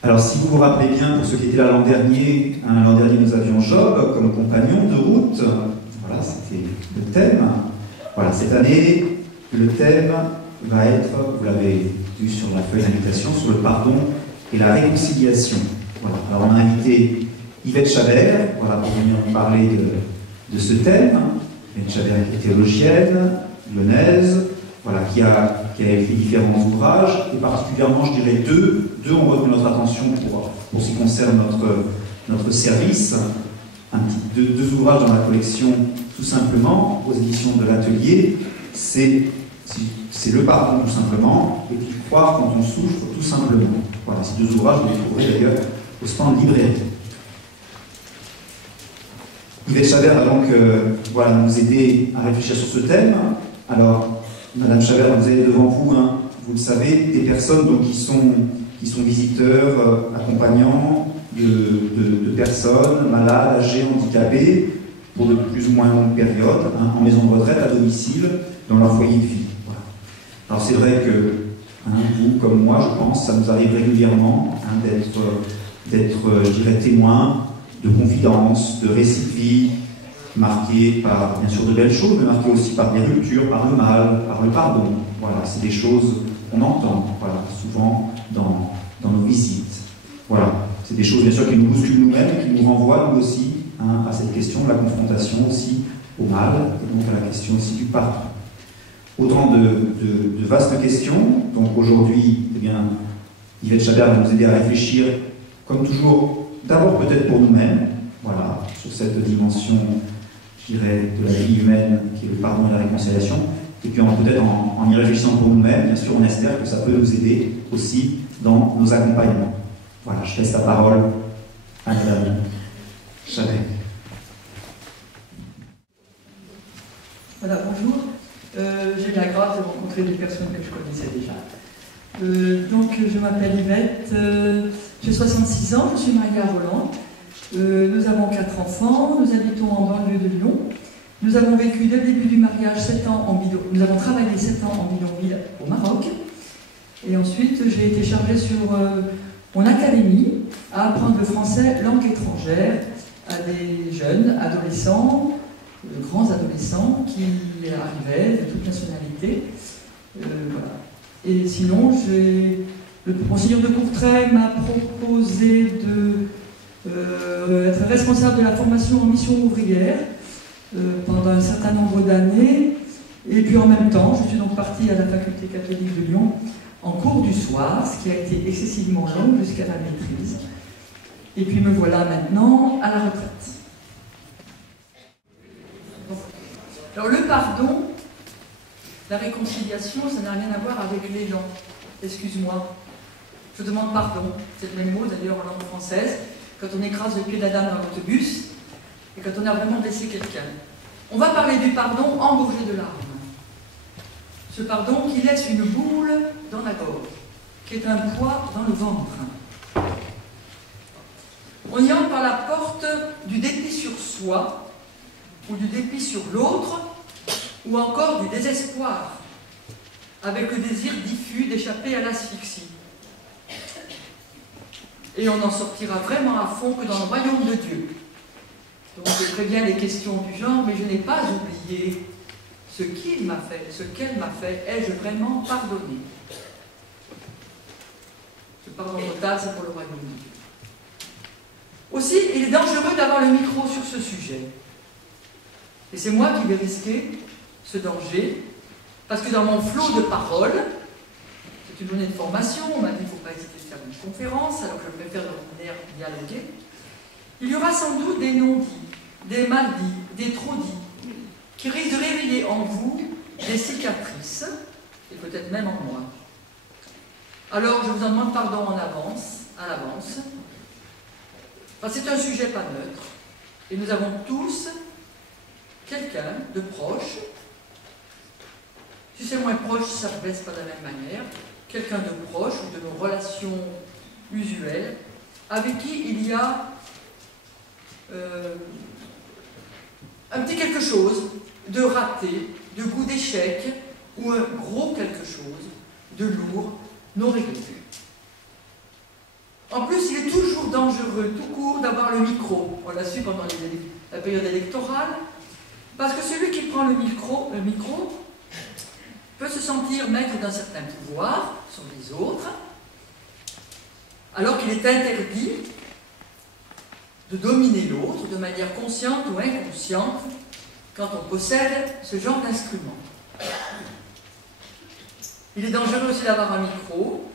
Alors, si vous vous rappelez bien, pour ceux qui étaient là l'an dernier, nous avions Job comme compagnon de route. Voilà, c'était le thème. Voilà, cette année, le thème va être, vous l'avez vu sur la feuille d'invitation, sur le pardon et la réconciliation. Voilà. Alors, on a invité Yvette Chabert, voilà, pour venir nous parler de ce thème. Yvette Chabert est théologienne, lyonnaise, voilà, qui a écrit différents ouvrages, et particulièrement, je dirais, deux ont retenu notre attention pour ce qui concerne notre service. Deux ouvrages dans la collection, tout simplement, aux éditions de l'Atelier. C'est le pardon, tout simplement, et puis croire quand on souffre, tout simplement. Voilà, ces deux ouvrages, vous les trouverez d'ailleurs au stand librairie. Yvette Chabert va donc voilà, nous aider à réfléchir sur ce thème. Alors, Madame Chabert, vous avez devant vous, hein, vous le savez, des personnes donc, qui sont visiteurs, accompagnants de personnes malades, âgées, handicapées, pour de plus ou moins longues périodes, hein, en maison de retraite, à domicile, dans leur foyer de vie. Voilà. Alors c'est vrai que, hein, vous, comme moi, je pense, ça nous arrive régulièrement hein, d'être, je dirais, témoins de confidences, de récits de vie, marqués par, bien sûr, de belles choses, mais marqués aussi par des ruptures, par le mal, par le pardon. Voilà, c'est des choses qu'on entend, voilà, souvent dans nos visites. Voilà, c'est des choses, bien sûr, qui nous bousculent nous-mêmes, qui nous renvoient, nous aussi, hein, à cette question de la confrontation aussi au mal, et donc à la question aussi du pardon. Autant de vastes questions. Donc aujourd'hui, eh bien, Yvette Chabert va nous aider à réfléchir, comme toujours, d'abord peut-être pour nous-mêmes, voilà, sur cette dimension, je dirais, de la vie humaine, qui est le pardon et la réconciliation, et puis peut-être en y réfléchissant pour nous-mêmes, bien sûr, on espère que ça peut nous aider aussi dans nos accompagnements. Voilà, je laisse la parole à Madame Chabert. Voilà, bonjour. J'ai eu la grâce de rencontrer des personnes que je connaissais déjà. Donc, je m'appelle Yvette, j'ai 66 ans, je suis mariée à Roland. Nous avons 4 enfants, nous habitons en banlieue de Lyon. Nous avons vécu dès le début du mariage 7 ans en bidonville. Nous avons travaillé 7 ans en bidonville au Maroc. Et ensuite, j'ai été chargée sur mon académie à apprendre le français langue étrangère à des jeunes adolescents, grands adolescents qui arrivaient de toute nationalité. Voilà. Et sinon, le Monseigneur de Courtrai m'a proposé d'être responsable de la formation en mission ouvrière pendant un certain nombre d'années. Et puis en même temps, je suis donc partie à la faculté catholique de Lyon en cours du soir, ce qui a été excessivement long jusqu'à la maîtrise. Et puis me voilà maintenant à la retraite. Alors le pardon, la réconciliation, ça n'a rien à voir avec les gens. Excuse-moi, je demande pardon. C'est le même mot d'ailleurs en langue française, quand on écrase le pied de la dame dans l'autobus et quand on a vraiment blessé quelqu'un. On va parler du pardon engorgé de larmes. Ce pardon qui laisse une boule dans la gorge, qui est un poids dans le ventre. On y entre par la porte du dépit sur soi, ou du dépit sur l'autre, ou encore du désespoir, avec le désir diffus d'échapper à l'asphyxie. Et on n'en sortira vraiment à fond que dans le royaume de Dieu. Donc je préviens les questions du genre, mais je n'ai pas oublié ce qu'il m'a fait, ce qu'elle m'a fait, ai-je vraiment pardonné? Ce pardon total, c'est pour le royaume de Dieu. Aussi, il est dangereux d'avoir le micro sur ce sujet. Et c'est moi qui vais risquer ce danger, parce que dans mon flot de paroles, c'est une journée de formation, on m'a dit qu'il ne faut pas hésiter de faire une conférence, alors que je préfère d'ordinaire dialoguer. Il y aura sans doute des non-dits, des mal-dits, des trop-dits, qui risquent de réveiller en vous des cicatrices, et peut-être même en moi. Alors, je vous en demande pardon en avance, à l'avance. Enfin, c'est un sujet pas neutre, et nous avons tous quelqu'un de proche. Si c'est moins proche, ça ne blesse pas de la même manière. Quelqu'un de proche ou de nos relations usuelles, avec qui il y a un petit quelque chose de raté, de goût d'échec, ou un gros quelque chose de lourd, non réglé. En plus, il est toujours dangereux, tout court, d'avoir le micro. On l'a su pendant la période électorale. Parce que celui qui prend le micro peut se sentir maître d'un certain pouvoir sur les autres, alors qu'il est interdit de dominer l'autre de manière consciente ou inconsciente quand on possède ce genre d'instrument. Il est dangereux aussi d'avoir un micro,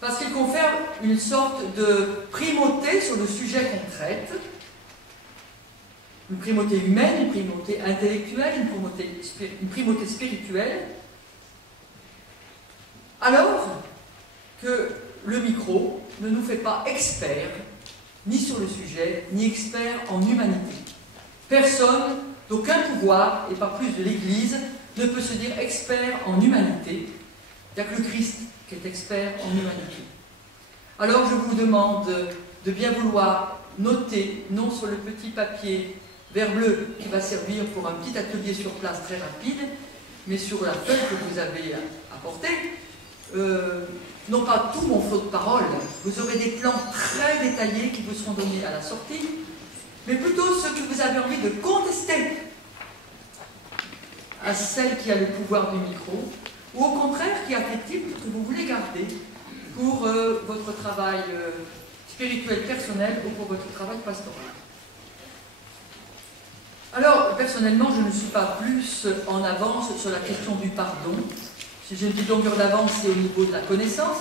parce qu'il confère une sorte de primauté sur le sujet qu'on traite, une primauté humaine, une primauté intellectuelle, une primauté spirituelle, alors que le micro ne nous fait pas experts ni sur le sujet, ni experts en humanité. Personne, d'aucun pouvoir, et pas plus de l'Église, ne peut se dire expert en humanité. Il n'y a que le Christ qui est expert en humanité. Alors je vous demande de bien vouloir noter, non sur le petit papier vert bleu qui va servir pour un petit atelier sur place très rapide, mais sur la feuille que vous avez apportée, non pas tout mon flot de parole, vous aurez des plans très détaillés qui vous seront donnés à la sortie, mais plutôt ceux que vous avez envie de contester à celle qui a le pouvoir du micro, ou au contraire qui a des types que vous voulez garder pour votre travail spirituel personnel ou pour votre travail pastoral. Alors, personnellement, je ne suis pas plus en avance sur la question du pardon. Si j'ai une petite longueur d'avance, c'est au niveau de la connaissance.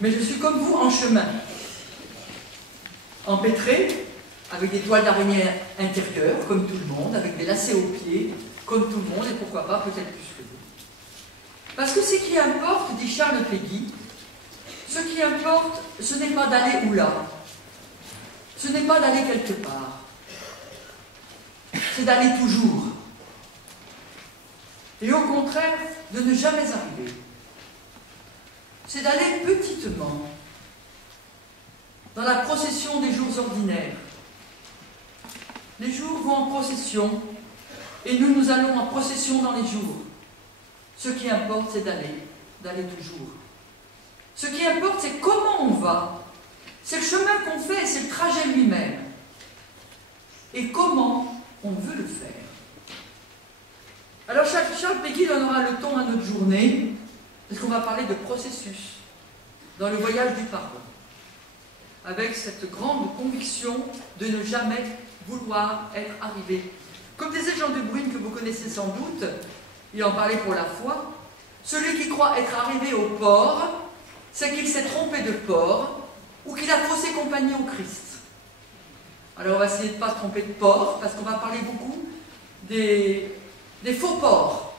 Mais je suis comme vous en chemin. Empêtré, avec des toiles d'araignée intérieures, comme tout le monde, avec des lacets aux pieds, comme tout le monde, et pourquoi pas, peut-être plus que vous. Parce que ce qui importe, dit Charles Péguy, ce qui importe, ce n'est pas d'aller où là. Ce n'est pas d'aller quelque part. C'est d'aller toujours. Et au contraire, de ne jamais arriver. C'est d'aller petitement, dans la procession des jours ordinaires. Les jours vont en procession, et nous allons en procession dans les jours. Ce qui importe, c'est d'aller toujours. Ce qui importe, c'est comment on va. C'est le chemin qu'on fait, c'est le trajet lui-même. Et comment on veut le faire. Alors Charles Péguy donnera le ton à notre journée, parce qu'on va parler de processus dans le voyage du pardon, avec cette grande conviction de ne jamais vouloir être arrivé. Comme disait Jean de Bruyne, que vous connaissez sans doute, il en parlait pour la foi, celui qui croit être arrivé au port, c'est qu'il s'est trompé de port, ou qu'il a faussé compagnie au Christ. Alors on va essayer de ne pas se tromper de port, parce qu'on va parler beaucoup des faux ports,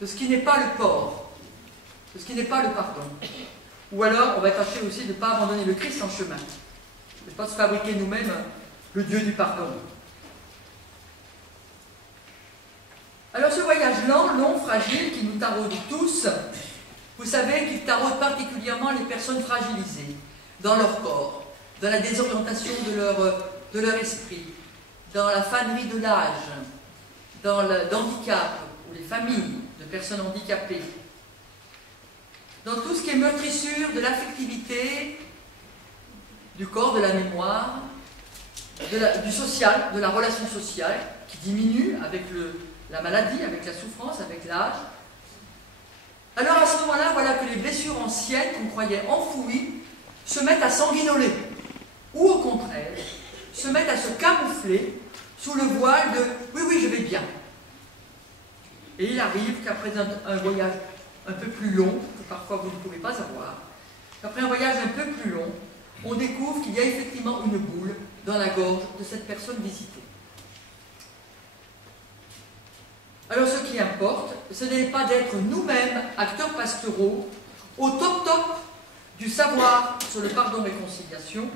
de ce qui n'est pas le port, de ce qui n'est pas le pardon. Ou alors on va tâcher aussi de ne pas abandonner le Christ en chemin, de ne pas se fabriquer nous-mêmes le Dieu du pardon. Alors ce voyage lent, long, fragile, qui nous taraude tous, vous savez qu'il taraude particulièrement les personnes fragilisées, dans leur corps, dans la désorientation de leur esprit, dans la fanerie de l'âge, dans l'handicap, ou les familles de personnes handicapées, dans tout ce qui est meurtrissure de l'affectivité, du corps, de la mémoire, du social, de la relation sociale, qui diminue avec la maladie, avec la souffrance, avec l'âge. Alors à ce moment-là, voilà que les blessures anciennes qu'on croyait enfouies se mettent à sanguinoler, ou au contraire, se mettent à se camoufler sous le voile de « oui, oui, je vais bien ». Et il arrive qu'après un voyage un peu plus long, que parfois vous ne pouvez pas avoir, après un voyage un peu plus long, on découvre qu'il y a effectivement une boule dans la gorge de cette personne visitée. Alors ce qui importe, ce n'est pas d'être nous-mêmes acteurs pastoraux au top du savoir sur le pardon-réconciliation,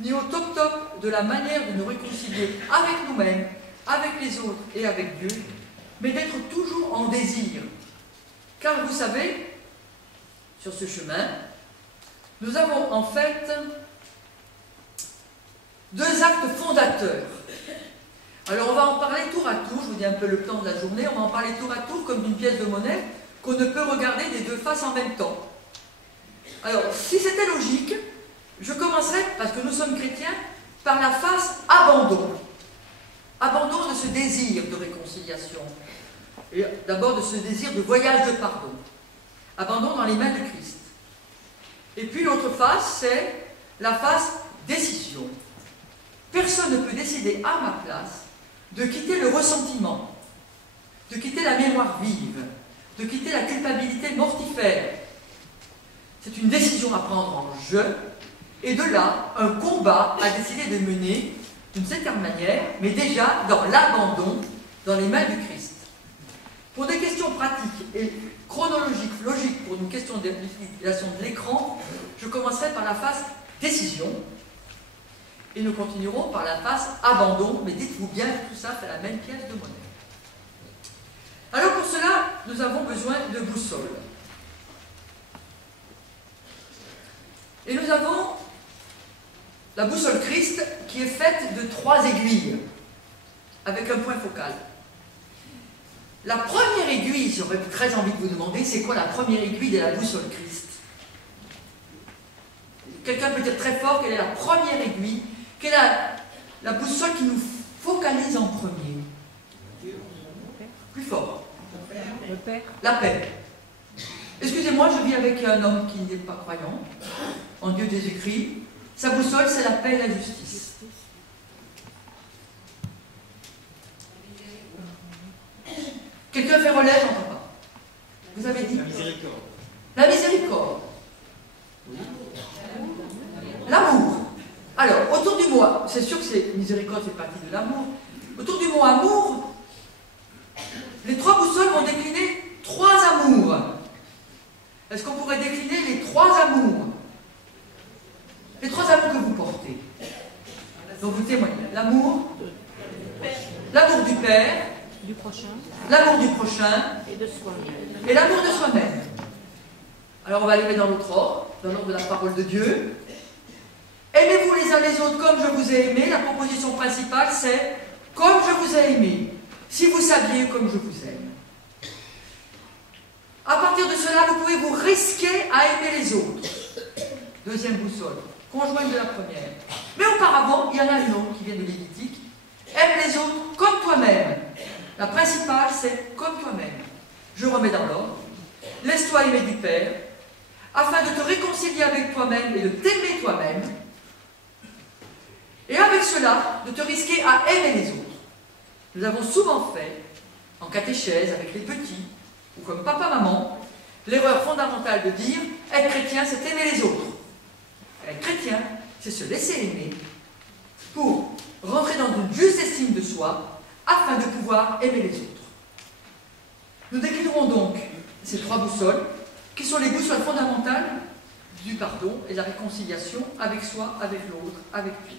ni au top de la manière de nous réconcilier avec nous-mêmes, avec les autres et avec Dieu, mais d'être toujours en désir. Car vous savez, sur ce chemin, nous avons en fait deux actes fondateurs. Alors on va en parler tour à tour, je vous dis un peu le plan de la journée, on va en parler tour à tour comme d'une pièce de monnaie qu'on ne peut regarder des deux faces en même temps. Alors, si c'était logique, je commencerai, parce que nous sommes chrétiens, par la phase abandon. Abandon de ce désir de réconciliation. Et d'abord de ce désir de voyage de pardon. Abandon dans les mains du Christ. Et puis l'autre phase, c'est la phase décision. Personne ne peut décider à ma place de quitter le ressentiment, de quitter la mémoire vive, de quitter la culpabilité mortifère. C'est une décision à prendre en jeu, et de là, un combat à décider de mener d'une certaine manière, mais déjà dans l'abandon, dans les mains du Christ. Pour des questions pratiques et chronologiques, logiques, pour une question d'utilisation de l'écran, je commencerai par la phase décision, et nous continuerons par la phase abandon, mais dites-vous bien que tout ça fait la même pièce de monnaie. Alors pour cela, nous avons besoin de boussole. Et nous avons la boussole Christ qui est faite de 3 aiguilles, avec un point focal. La première aiguille, j'aurais très envie de vous demander, c'est quoi la première aiguille de la boussole Christ? Quelqu'un peut dire très fort quelle est la première aiguille, quelle est la boussole qui nous focalise en premier? Plus fort. Le Père. La paix. Excusez-moi, je vis avec un homme qui n'est pas croyant, en Dieu Jésus-Christ. Sa boussole, c'est la paix et la justice. Quelqu'un fait relais, j'entends pas. Vous avez dit? La miséricorde. La miséricorde. L'amour. Alors, autour du mot, c'est sûr que c'est miséricorde fait partie de l'amour. Autour du mot amour, les 3 boussoles vont décliner 3 amours. Est-ce qu'on pourrait décliner les 3 amours? Les 3 amours que vous portez. Donc vous témoignez. L'amour, l'amour du Père, Du prochain. l'amour du prochain Et de soi-même. et l'amour de soi-même. Alors on va les mettre dans l'autre ordre, dans l'ordre de la parole de Dieu. Aimez-vous les uns les autres comme je vous ai aimé. La proposition principale, c'est comme je vous ai aimé. Si vous saviez comme je vous aime. À partir de cela, vous pouvez vous risquer à aimer les autres. Deuxième boussole, conjointe de la première. Mais auparavant, il y en a une autre qui vient de Lévitique. Aime les autres comme toi-même. La principale, c'est comme toi-même. Je remets dans l'ordre. Laisse-toi aimer du Père, afin de te réconcilier avec toi-même et de t'aimer toi-même. Et avec cela, de te risquer à aimer les autres. Nous avons souvent fait, en catéchèse, avec les petits, ou comme papa-maman, l'erreur fondamentale de dire « être chrétien, c'est aimer les autres ». Être chrétien, c'est se laisser aimer pour rentrer dans une juste estime de soi afin de pouvoir aimer les autres. Nous déclinerons donc ces 3 boussoles qui sont les boussoles fondamentales du pardon et de la réconciliation avec soi, avec l'autre, avec Dieu.